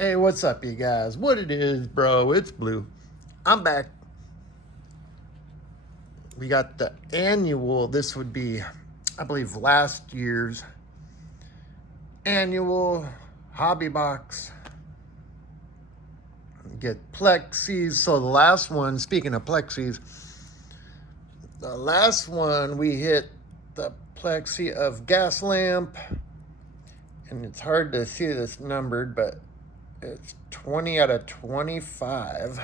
Hey, what's up, you guys? What it is, bro? It's Blue. I'm back. We got the annual. This would be, I believe, last year's annual hobby box. Get plexis. So the last one, speaking of plexis, the last one we hit the plexi of gas lamp. And it's hard to see this numbered, but it's 20 out of 25.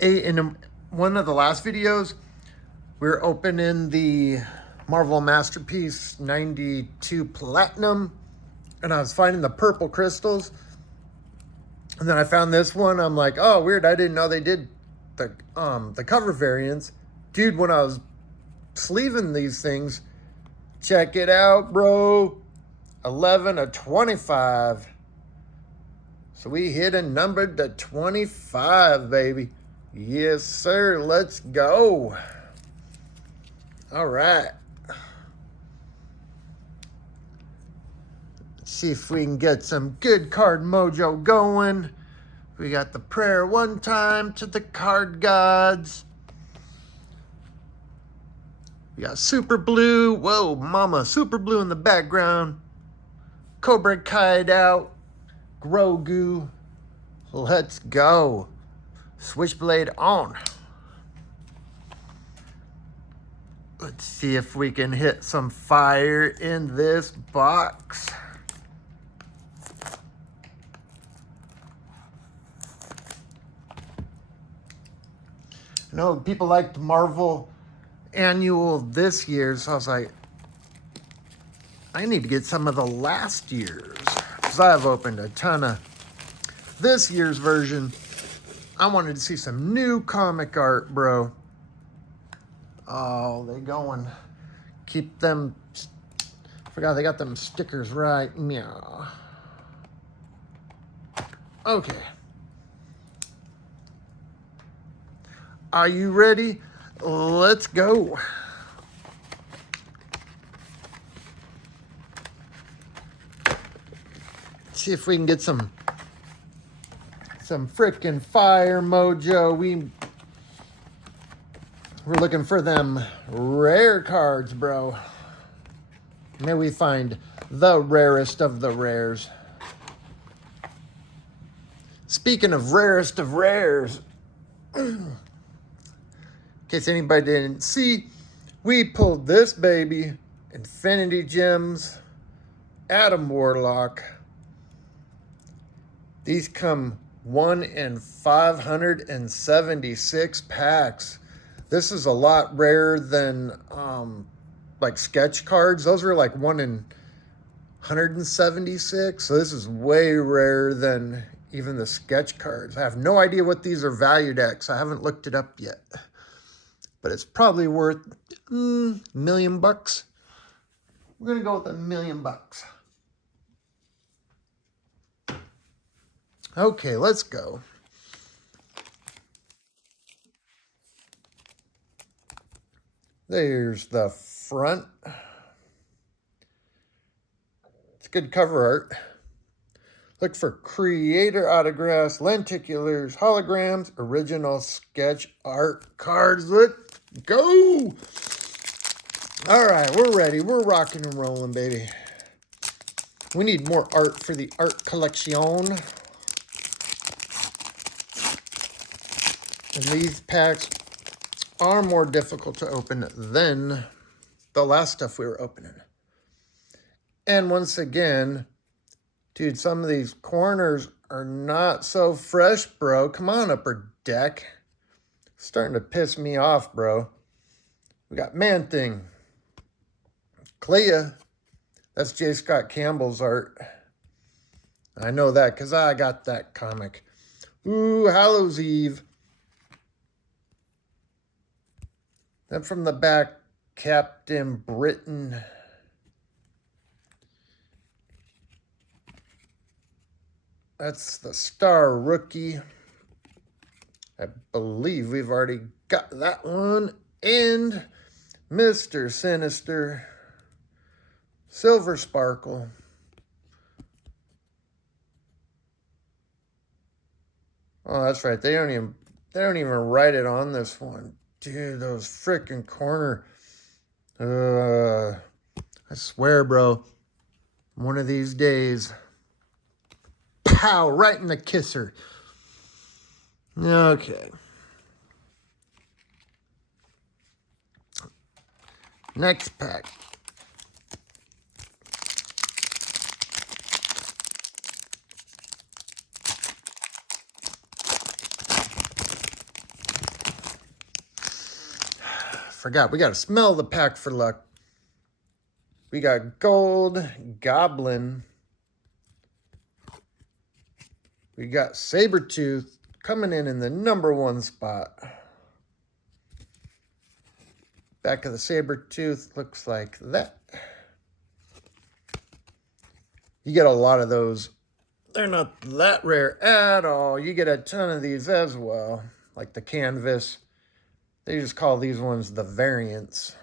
In one of the last videos, we were opening the Marvel Masterpiece 92 Platinum, and I was finding the purple crystals. And then I found this one. I'm like, oh, weird. I didn't know they did the cover variants. Dude, when I was sleeving these things, check it out, bro. 11 of 25. So we hit a number to 25, baby. Yes, sir. Let's go. All right. See if we can get some good card mojo going. We got the prayer one time to the card gods. We got Super Blue. Whoa, mama. Super Blue in the background. Cobra Kai'd out. Grogu. Let's go. Switchblade on. Let's see if we can hit some fire in this box. I know people liked Marvel Annual this year, so I was like, I need to get some of the last year's, because I've opened a ton of this year's version. I wanted to see some new comic art, bro. Oh, they going. Keep them. Forgot they got them stickers right. Meow. Okay. Are you ready? Let's go. See if we can get some frickin' fire mojo. We're looking for them rare cards, bro. May we find the rarest of the rares. Speaking of rarest of rares, in case anybody didn't see, we pulled this baby, Infinity Gems, Adam Warlock. These come 1 in 576 packs. This is a lot rarer than like sketch cards. Those are like 1 in 176. So this is way rarer than even the sketch cards. I have no idea what these are valued at, because I haven't looked it up yet. But it's probably worth $1 million. We're gonna go with $1 million. Okay, let's go. There's the front. It's good cover art. Look for creator autographs, lenticulars, holograms, original sketch art cards. Let's go. All right, we're ready. We're rocking and rolling, baby. We need more art for the art collection. And these packs are more difficult to open than the last stuff we were opening. And once again, dude, some of these corners are not so fresh, bro. Come on, Upper Deck. Starting to piss me off, bro. We got Man-Thing. Clea. That's J. Scott Campbell's art. I know that because I got that comic. Ooh, Hallows Eve. Then from the back, Captain Britain. That's the Star Rookie. I believe we've already got that one. And Mr. Sinister. Silver Sparkle. Oh, that's right. They don't even write it on this one. Dude, those freaking corner. I swear, bro. One of these days. Pow, right in the kisser. Okay. Next pack. Forgot, we got to smell the pack for luck. We got Gold Goblin. We got Sabretooth coming in the #1 spot. Back of the Sabretooth looks like that. You get a lot of those. They're not that rare at all. You get a ton of these as well, like the canvas. They just call these ones the variants.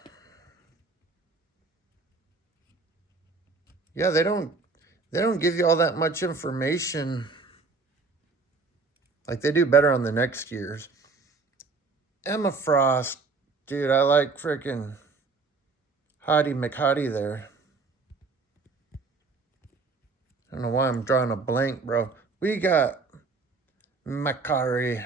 Yeah, they don't give you all that much information. Like they do better on the next year's. Emma Frost, dude, I like freaking Hottie McHottie there. I don't know why I'm drawing a blank, bro. We got Macari.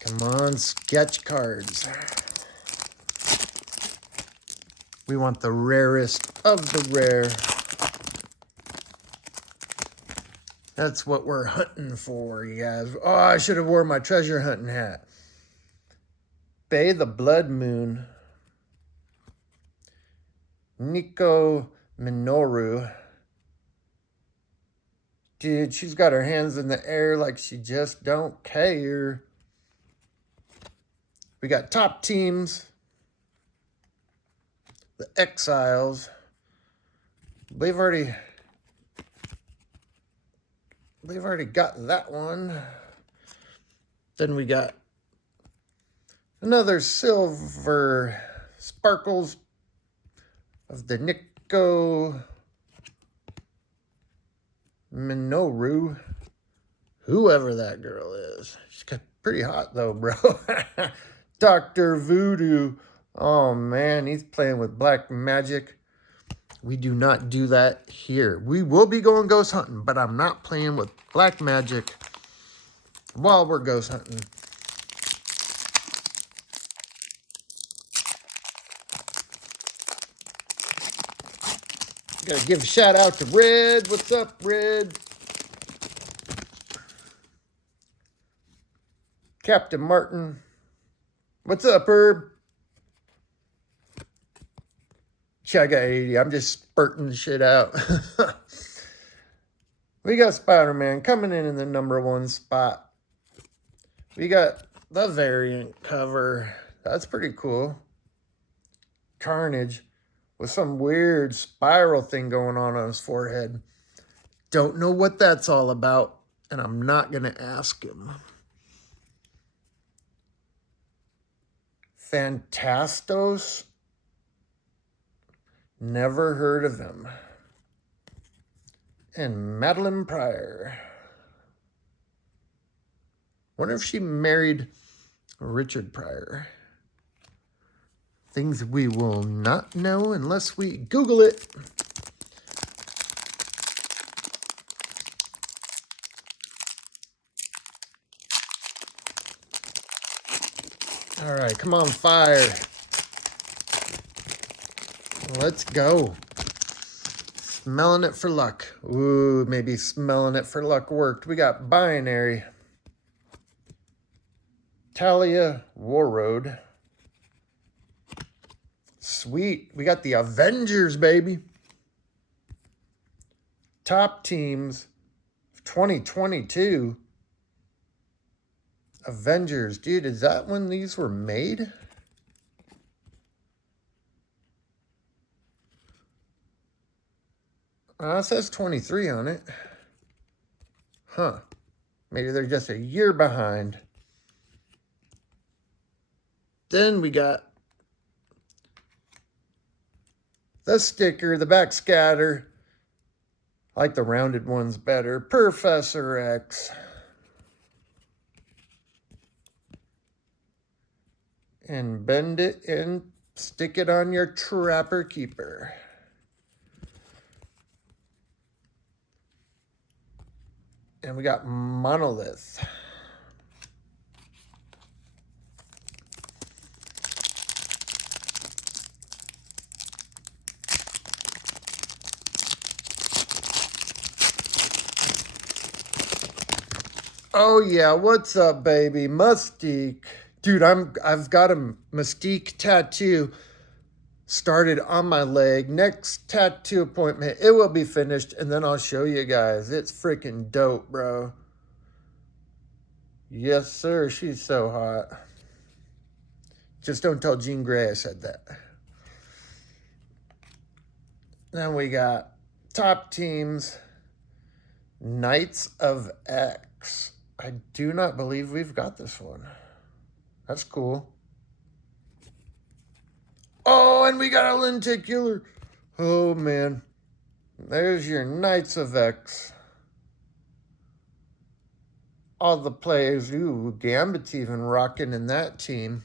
Come on, sketch cards. We want the rarest of the rare. That's what we're hunting for, you guys. Oh, I should have worn my treasure hunting hat. Bay the Blood Moon. Nico Minoru. Dude, she's got her hands in the air like she just don't care. We got top teams. The Exiles. We've already got that one. Then we got another silver sparkles of the Nico Minoru. Whoever that girl is. She's got pretty hot though, bro. Dr. Voodoo. Oh man, he's playing with black magic. We do not do that here. We will be going ghost hunting, but I'm not playing with black magic while we're ghost hunting. Gotta give a shout out to Red. What's up, Red? Captain Martin. What's up, Herb? I got 80. I'm just spurting shit out. We got Spider-Man coming in the #1 spot. We got the variant cover. That's pretty cool. Carnage with some weird spiral thing going on his forehead. Don't know what that's all about, and I'm not going to ask him. Fantastos. Never heard of him. And Madeline Pryor. Wonder if she married Richard Pryor. Things we will not know unless we Google it. All right, come on, fire. Let's go. Smelling it for luck. Ooh, maybe smelling it for luck worked. We got Binary. Talia Warroad. Sweet. We got the Avengers, baby. Top teams 2022. Avengers. Dude, is that when these were made? It says 23 on it. Huh. Maybe they're just a year behind. Then we got the sticker, the backscatter. I like the rounded ones better. Professor X. And bend it and stick it on your Trapper Keeper. And we got Monolith. Oh yeah, what's up, baby? Mystique. Dude, I've got a Mystique tattoo started on my leg. Next tattoo appointment, it will be finished, and then I'll show you guys. It's freaking dope, bro. Yes, sir. She's so hot. Just don't tell Jean Grey I said that. Then we got top teams. Knights of X. I do not believe we've got this one. That's cool. Oh, and we got a lenticular. Oh, man. There's your Knights of X. All the players. Ooh, Gambit's even rocking in that team.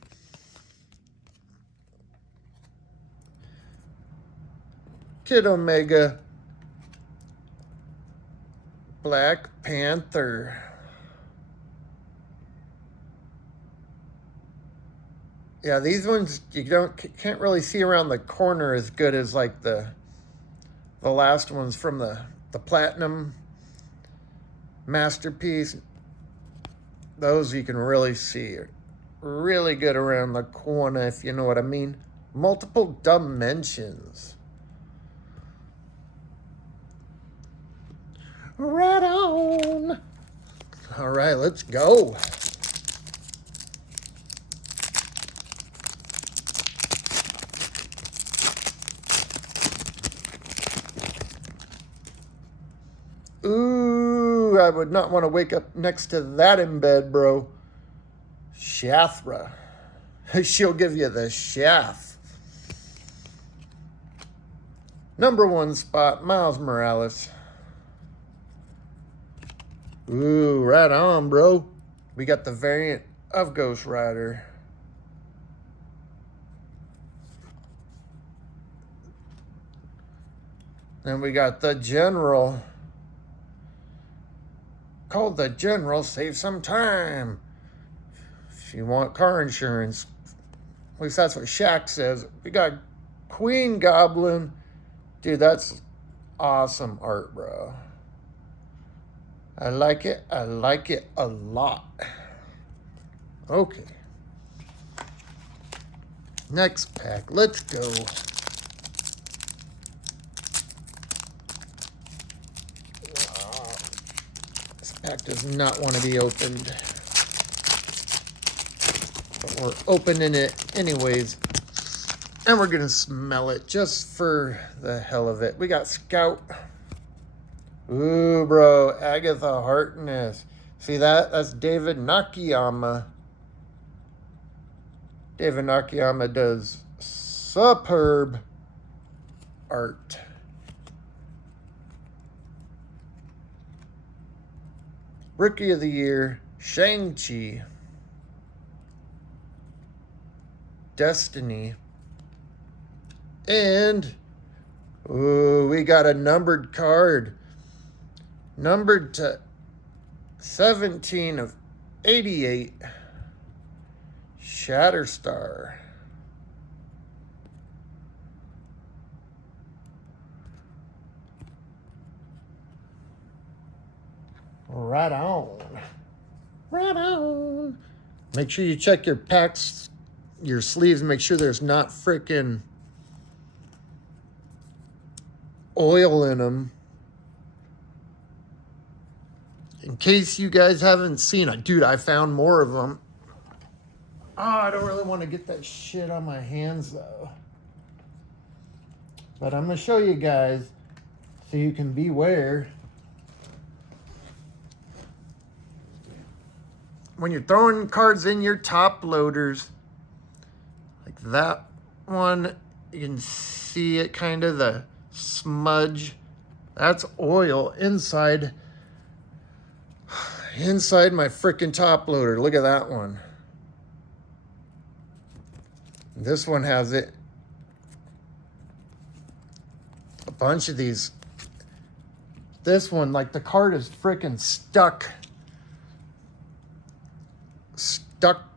Kid Omega. Black Panther. Yeah, these ones you can't really see around the corner as good as like the last ones from the Platinum Masterpiece. Those you can really see really good around the corner, if you know what I mean. Multiple dimensions. Right on. All right, let's go. Ooh, I would not want to wake up next to that in bed, bro. Shathra. She'll give you the shaft. #1 spot, Miles Morales. Ooh, right on, bro. We got the variant of Ghost Rider. Then we got the General. Called the General, save some time. If you want car insurance. At least that's what Shaq says. We got Queen Goblin. Dude, that's awesome art, bro. I like it. I like it a lot. Okay. Next pack. Let's go. This pack does not want to be opened. But we're opening it anyways. And we're going to smell it just for the hell of it. We got Scout. Ooh, bro, Agatha Harkness. See that? That's David Nakayama. David Nakayama does superb art. Rookie of the Year, Shang-Chi. Destiny. And, ooh, we got a numbered card. Numbered to 17 of 88. Shatterstar. Right on. Right on. Make sure you check your packs, your sleeves, make sure there's not freaking oil in them. In case you guys haven't seen it. Dude, I found more of them. Oh, I don't really want to get that shit on my hands, though. But I'm going to show you guys so you can beware. When you're throwing cards in your top loaders, that one, you can see it kind of, the smudge. That's oil inside my freaking top loader. Look at that one. This one has it. A bunch of these. This one, like the card is freaking stuck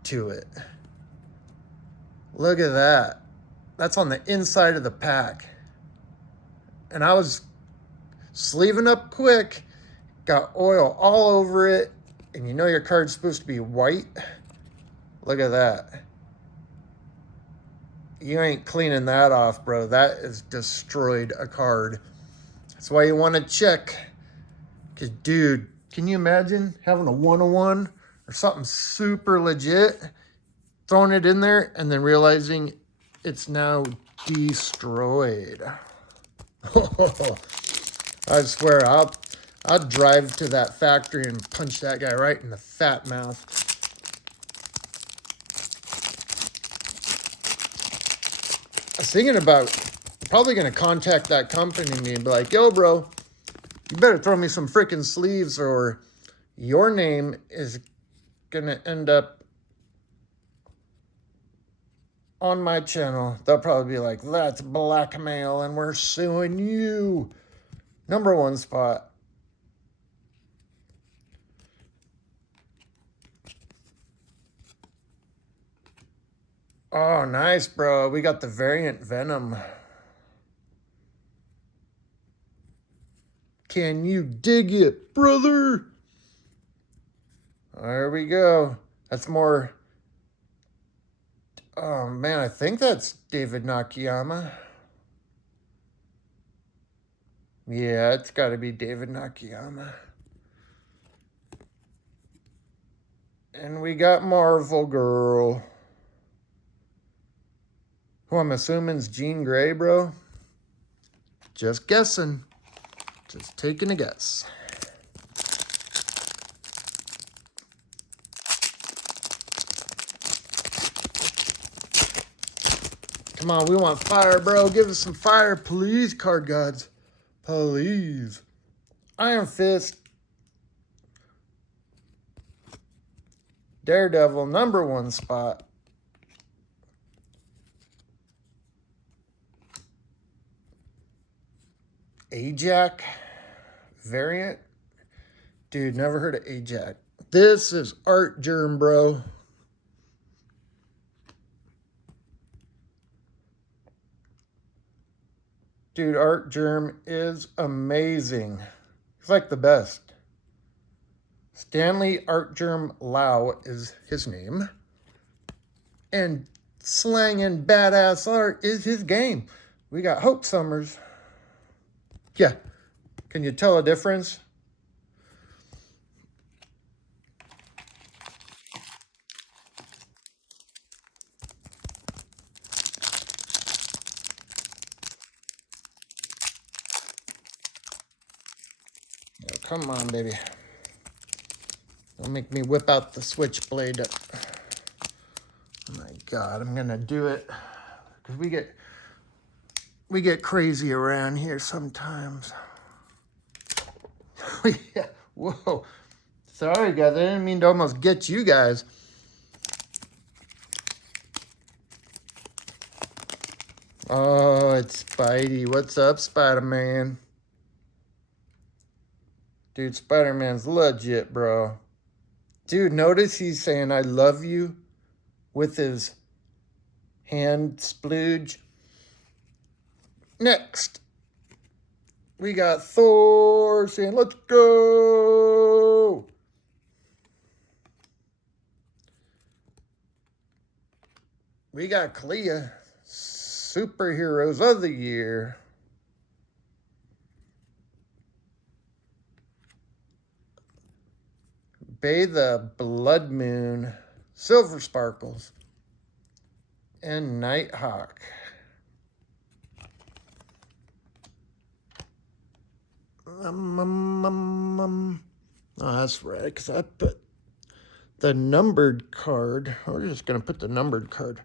to it. Look at that. That's on the inside of the pack. And I was sleeving up quick, got oil all over it, and you know your card's supposed to be white. Look at that. You ain't cleaning that off, bro. That is destroyed a card. That's why you want to check. Because, dude, can you imagine having a 101 or something super legit, throwing it in there, and then realizing it's now destroyed? I swear, I'll drive to that factory and punch that guy right in the fat mouth. I was thinking about probably going to contact that company and be like, yo, bro, you better throw me some freaking sleeves or your name is going to end up on my channel. They'll probably be like, that's blackmail and we're suing you. Number one spot. Oh, nice, bro. We got the variant Venom. Can you dig it, brother? There we go. That's more... Oh, man, I think that's David Nakayama. Yeah, it's got to be David Nakayama. And we got Marvel Girl. Who I'm assuming is Jean Grey, bro. Just guessing. Just taking a guess. Come on, we want fire, bro. Give us some fire, please, card gods. Please. Iron Fist. Daredevil, number one spot. Ajax variant. Dude, never heard of Ajax. This is Artgerm, bro. Dude, Artgerm is amazing. He's like the best. Stanley Artgerm Lau is his name. And slanging badass art is his game. We got Hope Summers. Yeah. Can you tell a difference? Oh, come on, baby. Don't make me whip out the switchblade. Oh my God, I'm gonna do it. Because we get crazy around here sometimes. Yeah, whoa. Sorry, guys. I didn't mean to almost get you guys. Oh, it's Spidey. What's up, Spider-Man? Dude, Spider-Man's legit, bro. Dude, notice he's saying, I love you with his hand splooge. Next, we got Thor saying, let's go. We got Clea, Superheroes of the Year. Bay the Blood Moon, Silver Sparkles, and Nighthawk. Oh, that's right, because I put the numbered card. We're just going to put the numbered card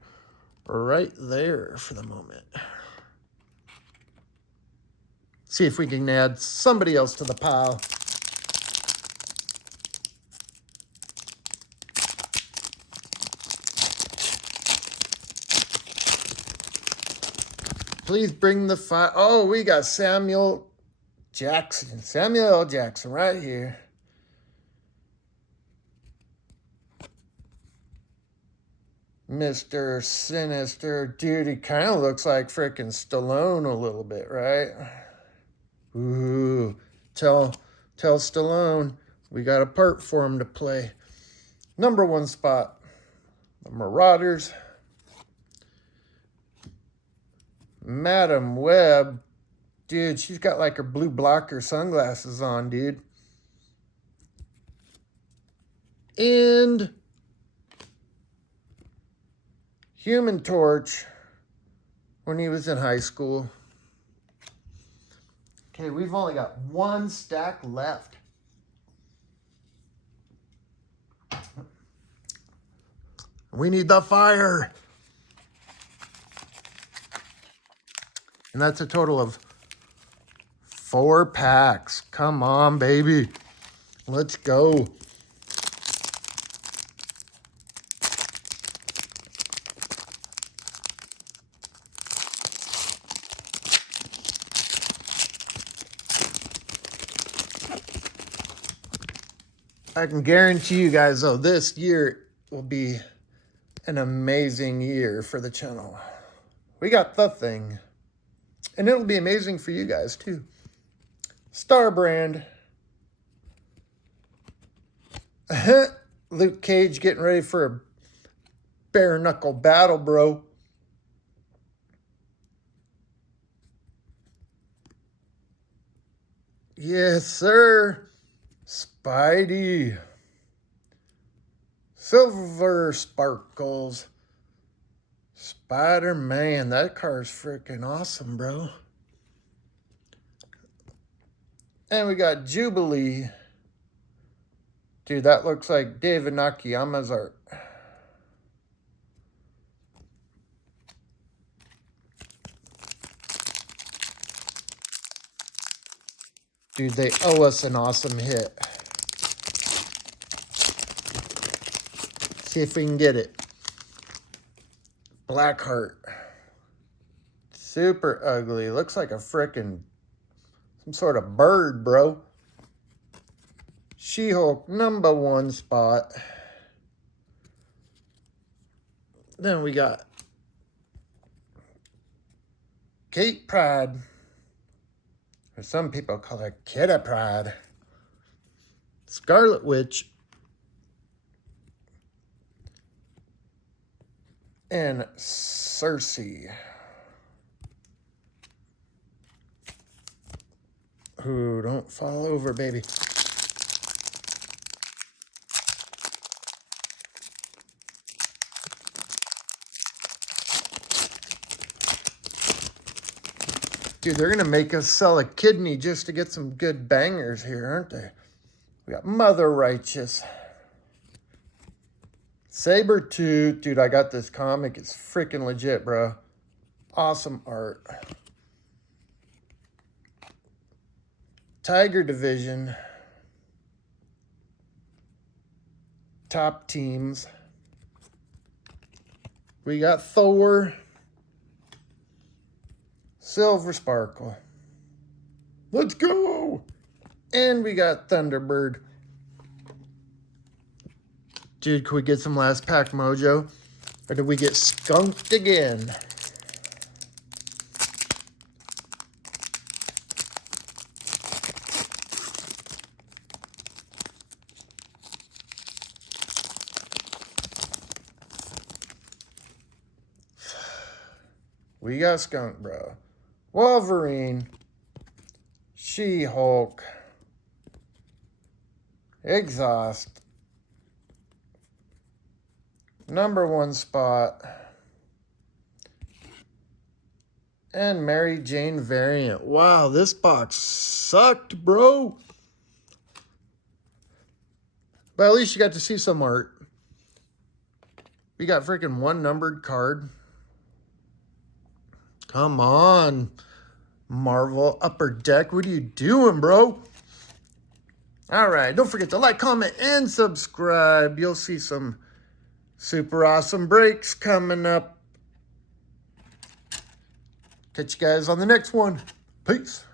right there for the moment. See if we can add somebody else to the pile. Please bring the fire. Oh, we got Samuel Jackson. Samuel L. Jackson right here. Mr. Sinister. Dude, he kind of looks like frickin' Stallone a little bit, right? Ooh, tell Stallone we got a part for him to play. Number 1 spot, the Marauders. Madam Web. Dude, she's got like her blue blocker sunglasses on, dude. And Human Torch when he was in high school. Okay, we've only got 1 stack left. We need the fire. And that's a total of 4 packs. Come on, baby. Let's go. I can guarantee you guys, though, this year will be an amazing year for the channel. We got the thing. And it'll be amazing for you guys, too. Star Brand. Luke Cage getting ready for a bare knuckle battle, bro. Yes, sir. Spidey. Silver Sparkles. Spider-Man. That car's freaking awesome, bro. And we got Jubilee. Dude, that looks like David Nakayama's art. Dude, they owe us an awesome hit. See if we can get it. Blackheart. Super ugly. Looks like a frickin' some sort of bird, bro. She-Hulk, number 1 spot. Then we got Kate Pride. Or some people call her Kitty Pride. Scarlet Witch. And Cersei. Ooh, don't fall over, baby. Dude, they're going to make us sell a kidney just to get some good bangers here, aren't they? We got Mother Righteous. Sabretooth. Dude, I got this comic. It's freaking legit, bro. Awesome art. Tiger Division. Top teams. We got Thor. Silver Sparkle. Let's go. And we got Thunderbird. Dude, can we get some last pack mojo? Or did we get skunked again? We got skunked, bro. Wolverine. She-Hulk. Exhaust. Number 1 spot. And Mary Jane variant. Wow, this box sucked, bro. But at least you got to see some art. We got freaking 1 numbered card. Come on, Marvel Upper Deck. What are you doing, bro? All right, don't forget to like, comment, and subscribe. You'll see some super awesome breaks coming up. Catch you guys on the next one. Peace.